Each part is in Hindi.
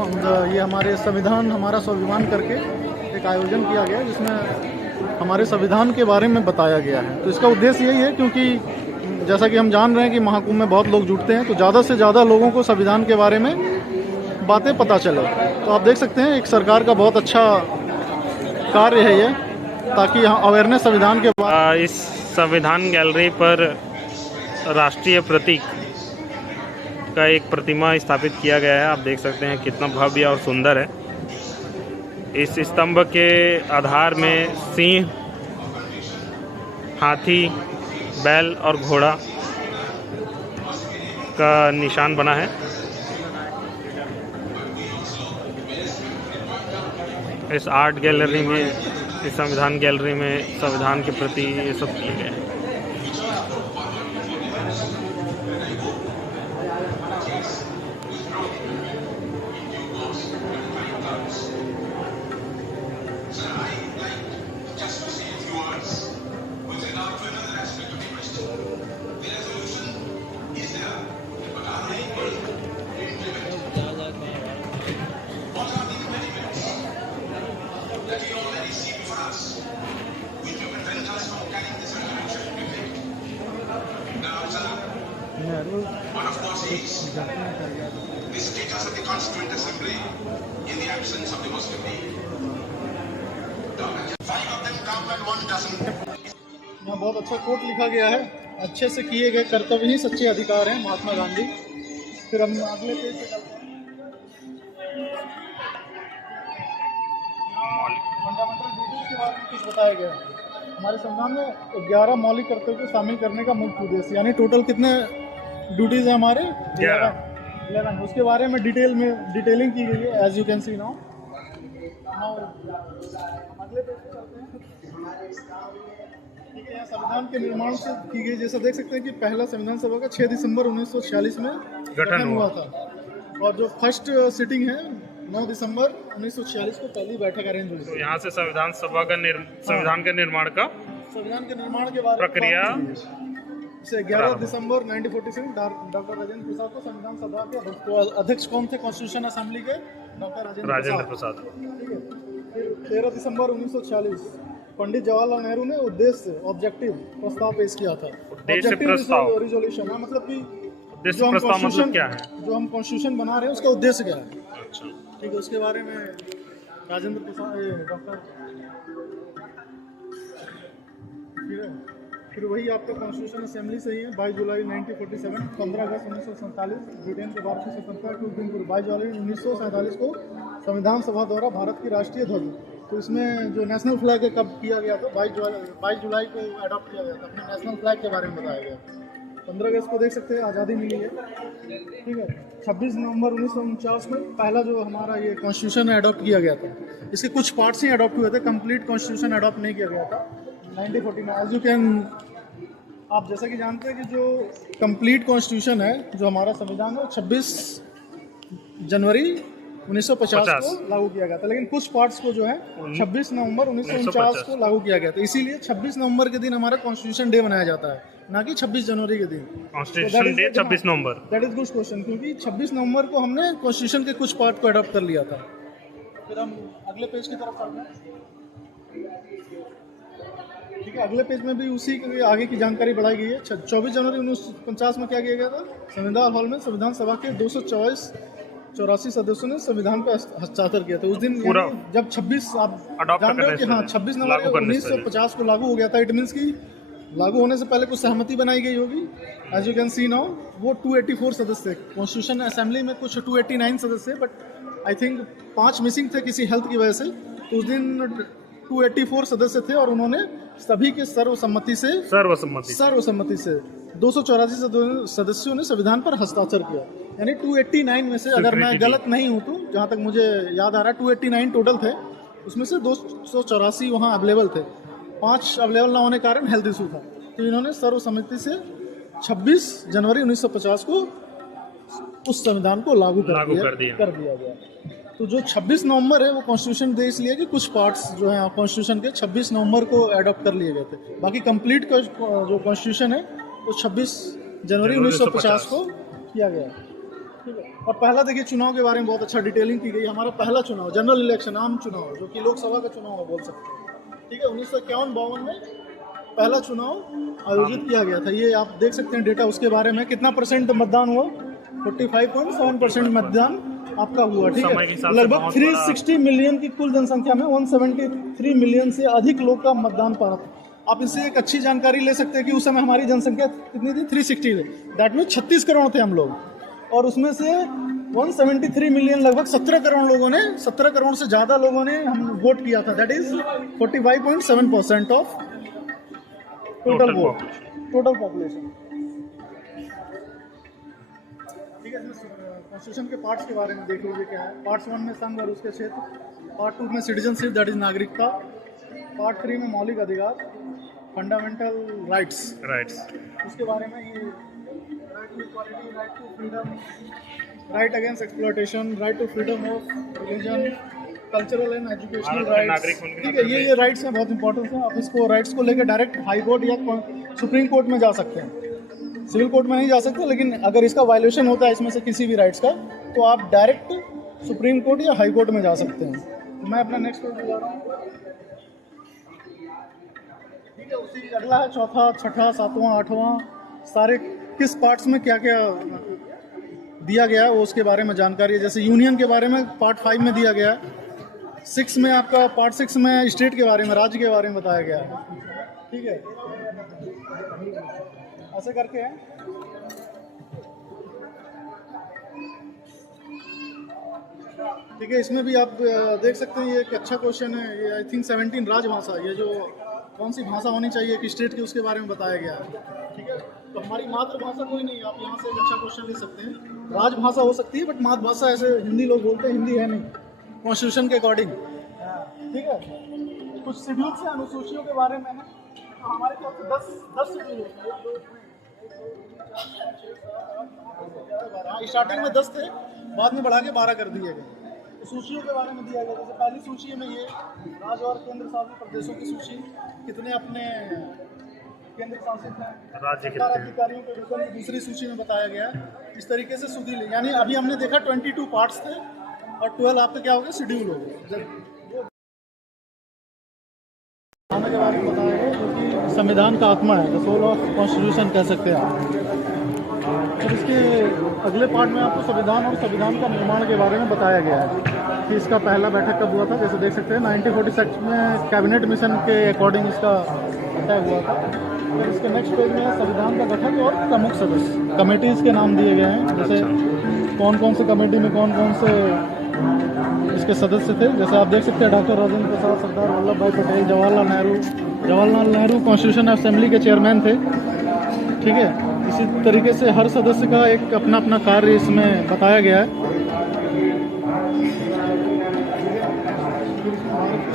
ये हमारे संविधान हमारा स्वाभिमान करके एक आयोजन किया गया जिसमें हमारे संविधान के बारे में बताया गया है। तो इसका उद्देश्य यही है, क्योंकि जैसा कि हम जान रहे हैं कि महाकुंभ में बहुत लोग जुटते हैं, तो ज़्यादा से ज़्यादा लोगों को संविधान के बारे में बातें पता चले। तो आप देख सकते हैं एक सरकार का बहुत अच्छा कार्य है ये, ताकि अवेयरनेस संविधान के बारे। इस संविधान गैलरी पर राष्ट्रीय प्रतीक का एक प्रतिमा स्थापित किया गया है। आप देख सकते हैं कितना भव्य और सुंदर है। इस स्तंभ के आधार में सिंह, हाथी, बैल और घोड़ा का निशान बना है। इस आर्ट गैलरी में, इस संविधान गैलरी में संविधान के प्रति ये सब किए गए हैं। One of course is the status of the Constituent Assembly in the absence of the Muslim League. 5 of them come and 1 doesn't. यहाँ बहुत अच्छा कोट लिखा गया है, अच्छे से किए गए कर्तव्य ही सच्चे अधिकार हैं, महात्मा गांधी। फिर हम अगले पेज पे चलते हैं। फंडामेंटल ड्यूटीज के बारे में कुछ बताया गया है। हमारे संविधान में 11 मौलिक कर्तव्यों को शामिल करने का मुख्य उद्देश्य, यानी टोटल कितने ड्यूटीज है हमारे 11। उसके बारे में डिटेलिंग की गई है, as you can see now. अगले पेज पे चलते हैं। ठीक है, यहाँ संविधान के निर्माण से की गई, जैसा देख सकते हैं कि पहला संविधान सभा का 6 दिसंबर 1946 में गठन हुआ था, और जो फर्स्ट सिटिंग है 9 दिसंबर 1946 को पहली बैठक अरेंज हुई। तो यहाँ से संविधान सभा का संविधान के निर्माण का के बारे प्रक्रिया से 11 दिसंबर 1946 डॉक्टर राजेंद्र प्रसाद को संविधान सभा के अध्यक्ष कौन थे कॉन्स्टिट्यूशन असेंबली के? डॉक्टर राजेंद्र प्रसाद। ठीक है। फिर 13 दिसंबर 1946 पंडित जवाहरलाल नेहरू ने ऑब्जेक्टिव प्रस्ताव पेश किया था। रिजोल्यूशन, मतलब कि उद्देश्य प्रस्ताव मतलब क्या है? जो हम कॉन्स्टिट्यूशन बना रहे हैं उसका उद्देश्य क्या है। अच्छा, ठीक है। उसके बारे में राजेंद्र प्रसाद डॉक्टर, ठीक है। फिर वही आपका कॉन्स्टिट्यूशन असेंबली से ही है। 22 जुलाई 1947, 15 अगस्त 1947 ब्रिटेन के भारत की स्वतंत्रता के दिन 22 जुलाई 1947 को संविधान सभा द्वारा भारत की राष्ट्रीय ध्वज, तो इसमें जो नेशनल फ्लैग है कब किया गया था? 22 जुलाई को अडॉप्ट किया गया था। अपने नेशनल फ्लैग के बारे में बताया गया। 15 अगस्त को देख सकते हैं आज़ादी मिली है। ठीक है। 26 नवंबर 1949 में पहला जो हमारा ये कॉन्स्टिट्यूशन है अडॉप्ट किया गया था। इसके कुछ पार्ट्स ही अडॉप्ट हुए थे, कंप्लीट कॉन्स्टिट्यूशन अडॉप्ट नहीं किया गया था। 1949 एज यू कैन, आप जैसा कि जानते हैं कि जो कंप्लीट कॉन्स्टिट्यूशन है, जो हमारा संविधान है, 26 जनवरी 1950 को लागू किया गया था, लेकिन कुछ पार्ट्स को जो है 26 नवंबर 1949 को लागू किया गया था। इसीलिए 26 नवंबर के दिन हमारा कॉन्स्टिट्यूशन डे मनाया जाता है, ना कि 26 जनवरी के दिन। Constitution day 26 November. That is good question, क्योंकि 26 नवंबर को हमने कॉन्स्टिट्यूशन के कुछ पार्ट को अडॉप्ट कर लिया था। फिर हम अगले पेज की तरफ चलते हैं। ठीक है। अगले पेज में भी उसी के आगे की जानकारी बढ़ाई गई है। 24 जनवरी 1950 में क्या किया गया था? संविधान हॉल में संविधान सभा के 284 सदस्यों ने संविधान पर हस्ताक्षर किया था। उस दिन जब 26 आप जान रहे हो कि हाँ 26 नवंबर 1950 को लागू हो गया था। इट मीन्स कि लागू होने से पहले कुछ सहमति बनाई गई होगी। As you can see now, वो 284 सदस्य थे। कॉन्स्टिट्यूशन असेंबली में कुछ 289 सदस्य, बट आई थिंक 5 मिसिंग थे किसी हेल्थ की वजह से। तो उस दिन 284 सदस्य थे, और उन्होंने सभी के सर्वसम्मति से 284 सदस्यों ने संविधान पर हस्ताक्षर किया। यानी 289 में से, अगर मैं गलत नहीं हूँ तो, जहाँ तक मुझे याद आ रहा है 289 टोटल थे, उसमें से 284 वहाँ अवेलेबल थे। 5 अवेलेबल ना होने के कारण हेल्थ इशू था, तो इन्होंने सर्वसम्मति से 26 जनवरी 1950 को उस संविधान को लागू कर दिया गया। तो जो 26 नवंबर है वो कॉन्स्टिट्यूशन डे इसलिए कि कुछ पार्ट्स जो है कॉन्स्टिट्यूशन के 26 नवंबर को अडॉप्ट कर लिए गए थे। बाकी कंप्लीट का जो कॉन्स्टिट्यूशन है वो 26 जनवरी 1950 को किया गया। ठीक है। और पहला देखिए चुनाव के बारे में बहुत अच्छा डिटेलिंग की गई। हमारा पहला चुनाव जनरल इलेक्शन, आम चुनाव, जो कि लोकसभा का चुनाव बोल सकते हैं, ठीक है। 1951-52 में पहला चुनाव आयोजित किया गया था। ये आप देख सकते हैं डेटा उसके बारे में। कितना परसेंट मतदान हुआ? 45.7% मतदान आपका हुआ, ठीक समय के है। हिसाब से लगभग बहुत 360 मिलियन की कुल जनसंख्या में 173 मिलियन से अधिक लोग का मतदान पड़ा था। आप इससे एक अच्छी जानकारी ले सकते हैं कि उस समय हमारी जनसंख्या कितनी थी? 360 थी। दैट मीन 36 करोड़ थे हम लोग, और उसमें से 173 मिलियन, लगभग 17 करोड़ लोगों ने, 17 करोड़ से ज़्यादा लोगों ने हम वोट किया था। That is 45.7% of total vote, total population, ठीक है। कॉन्स्टिट्यूशन के पार्ट्स के बारे में देख लीजिए क्या है। पार्ट्स 1 में संघ और उसके क्षेत्र, पार्ट 2 में सिटीजनशिप दैट इज नागरिकता, पार्ट 3 में मौलिक अधिकार, फंडामेंटल राइट्स, उसके बारे में ये right to equality, right to freedom, right against exploitation, right to freedom of religion, cultural and educational rights, ठीक है। ये राइट्स हैं, बहुत इंपॉर्टेंट है। आप इसको राइट्स को लेकर डायरेक्ट हाई कोर्ट या सुप्रीम कोर्ट में जा सकते हैं। सिविल कोर्ट में नहीं जा सकते, लेकिन अगर इसका वायलेशन होता है इसमें से किसी भी राइट्स का, तो आप डायरेक्ट सुप्रीम कोर्ट या हाई कोर्ट में जा सकते हैं। मैं अपना नेक्स्ट पेज जा रहा हूँ, ठीक है। उसी अगला है चौथा, छठा, सातवां, आठवां, सारे किस पार्ट्स में क्या क्या दिया गया है वो उसके बारे में जानकारी है। जैसे यूनियन के बारे में पार्ट 5 में दिया गया है। 6 में आपका, पार्ट 6 में स्टेट के बारे में, राज्य के बारे में बताया गया है, ठीक है। ऐसे करके है, ठीक है। इसमें भी आप देख सकते हैं, ये एक अच्छा क्वेश्चन है। ये आई थिंक 17 राजभाषा, ये जो कौन सी भाषा होनी चाहिए कि स्टेट की, उसके बारे में बताया गया है, ठीक है। तो हमारी मातृभाषा कोई नहीं, आप यहाँ से एक अच्छा क्वेश्चन ले सकते हैं। राजभाषा हो सकती है, बट मातृभाषा ऐसे हिंदी लोग बोलते हैं, हिंदी है नहीं कॉन्स्टिट्यूशन के अकॉर्डिंग, ठीक है। कुछ शेड्यूल से अनुसूचियों के बारे में है। तो हमारे ख्याल से 10 शेड्यूल होते हैं। स्टार्टिंग में 10 थे, बाद में बढ़ा के 12 कर दिए गए। सूचियों के बारे में दिया गया, जैसे पहली सूची में ये राज्य और केंद्र शासित प्रदेशों की सूची, कितने अपने केंद्र शासित हैं, राज्य अधिकारियों के रूप में दूसरी सूची में बताया गया है। इस तरीके से सुधी, यानी अभी हमने देखा 22 पार्ट्स थे और 12 आपके क्या हो गए? शेड्यूल हो गए। के बारे में बताया गया, जो कि संविधान का आत्मा है, द सोल ऑफ कॉन्स्टिट्यूशन कह सकते हैं आप। फिर इसके अगले पार्ट में आपको संविधान और संविधान का निर्माण के बारे में बताया गया है कि इसका पहला बैठक कब हुआ था। जैसे देख सकते हैं 1946 में कैबिनेट मिशन के अकॉर्डिंग इसका तय हुआ था। फिर इसके नेक्स्ट पेज में संविधान का गठन और प्रमुख सदस्य, कमेटीज़ के नाम दिए गए हैं। जैसे कौन कौन से कमेटी में कौन कौन से इसके सदस्य थे। जैसे आप देख सकते हैं डॉक्टर राजेंद्र प्रसाद, सरदार वल्लभ भाई पटेल, जवाहरलाल नेहरू कॉन्स्टिट्यूशन असेंबली के चेयरमैन थे, ठीक है। इसी तरीके से हर सदस्य का एक अपना अपना कार्य इसमें बताया गया है।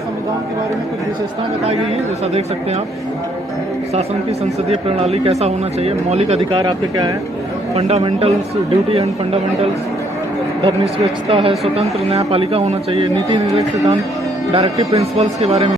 संविधान के बारे में कुछ विशेषताएं बताई गई हैं, जैसा देख सकते हैं आप। शासन की संसदीय प्रणाली कैसा होना चाहिए, मौलिक अधिकार आपके क्या है, फंडामेंटल्स, ड्यूटी एंड फंडामेंटल्स, धर्मनिरपेक्षता है, स्वतंत्र न्यायपालिका होना चाहिए, नीति निर्देशक सिद्धांत, डायरेक्टिव प्रिंसिपल्स के बारे में